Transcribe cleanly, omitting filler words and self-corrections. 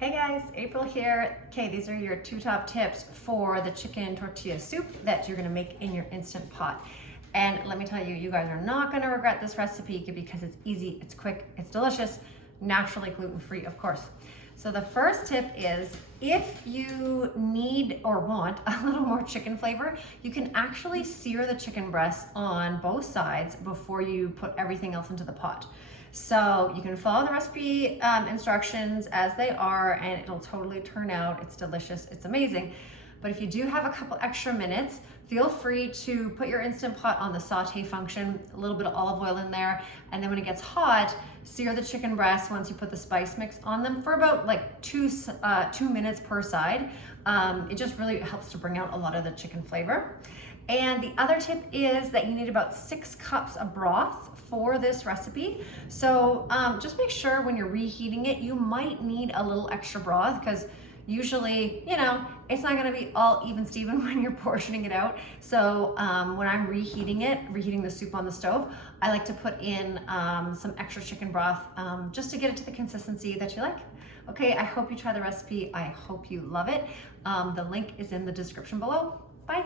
Hey guys, April here. Okay, these are your two top tips for the chicken tortilla soup that you're gonna make in your Instant Pot. And let me tell you, you guys are not gonna regret this recipe because it's easy, it's quick, it's delicious, naturally gluten-free, of course. So the first tip is, if you need or want a little more chicken flavor, you can actually sear the chicken breasts on both sides before you put everything else into the pot. So you can follow the recipe instructions as they are and it'll totally turn out. It's delicious, it's amazing. But if you do have a couple extra minutes, feel free to put your Instant Pot on the saute function, a little bit of olive oil in there, and then when it gets hot, sear the chicken breasts once you put the spice mix on them for about like two minutes per side. It just really helps to bring out a lot of the chicken flavor. And the other tip is that you need about 6 cups of broth for this recipe. So just make sure when you're reheating it, you might need a little extra broth because usually, you know, it's not gonna be all even Steven when you're portioning it out. So when I'm reheating the soup on the stove, I like to put in some extra chicken broth just to get it to the consistency that you like. Okay, I hope you try the recipe. I hope you love it. The link is in the description below. Bye.